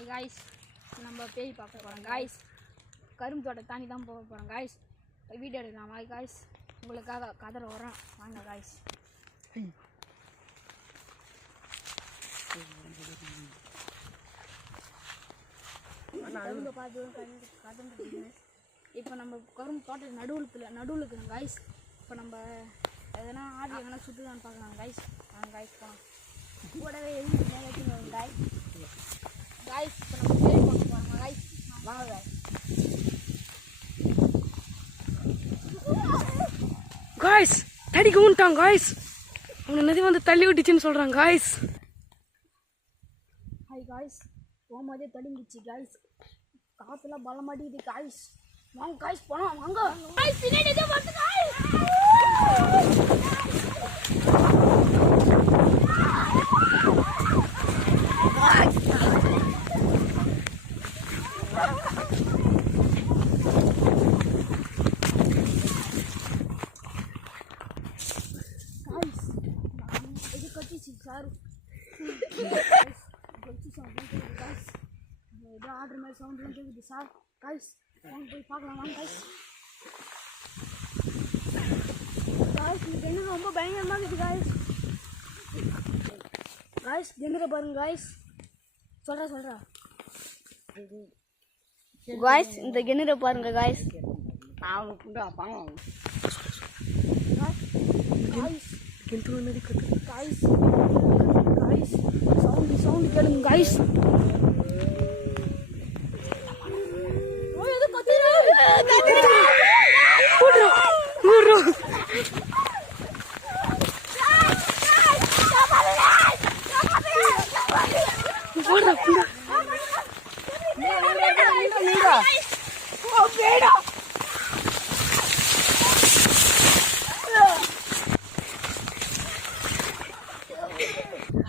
Hi guys, நம்ம பேய் பார்க்க போகிறோம் காய்ஸ். கரும்பு தோட்டம் தாண்டி தான் போக போகிறோம் காய்ஸ். வீடியோ எடுக்கலாம் வாய் காய்ஸ். உங்களுக்காக கதற வரோம் வாங்க காய்ஸ். கரும்பு பார்த்து கதந்து இப்போ நம்ம கரும்பு தோட்டம் நடுவில் இருக்கிறோம் காய்ஸ். இப்போ நம்ம எதனா ஆடி எதனா சுற்றுலான்னு பார்க்கலாம் காய்ஸ். வாங்க காய்ஸ் போகலாம். கூடவே எதுவும் காய்ஸ் காய்ஸ். இப்போ நம்ம பேய் பார்க்க போகிறோம் காய்ஸ். வாங்க காய்ஸ். காய்ஸ் தடிக்க விட்டான் காய்ஸ். அவனை நதி வந்து தள்ளி விட்டுச்சுன்னு சொல்கிறான் காய்ஸ். ஹாய் காய்ஸ், போகும்போதே தடுங்கிச்சு காய்ஸ். காற்றுலாம் பலமாட்டிக்குது காய்ஸ். வாங்க காய்ஸ் போனோம் வாங்க காய்ஸ். பின்னாடி தான் வருது காய்ஸ். இது கட்டிச்சு சார். ஏதோ ஆர்டர் மாதிரி சவுண்ட்லாம் கேட்குது சார். காய்ஸ் வாங்க போய் பார்க்கலாம் வாங்க காய்ஸ். காய்ஸ் இந்த கிணறு ரொம்ப பயங்கரமாக இருக்குது காய்ஸ். காய்ஸ் கிணறு பாருங்க காய்ஸ். சொல்கிறா காய்ஸ், இந்த கிணறு பாருங்க காய்ஸ். காய்ஸ் காய்ஸ் சவுண்டு கேளுங்க காய்ஸ்.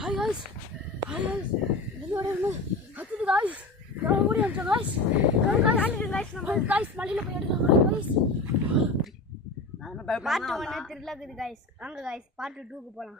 Hi guys, இதோட கத்துது guys. நான் ஓடி வந்துட்டேன் guys. guys மலையில போய் எடுக்கலாம் guys. பாட்டு 1 திருலக்குது guys. வாங்க guys, பாட்டு 2 க்கு போலாம்.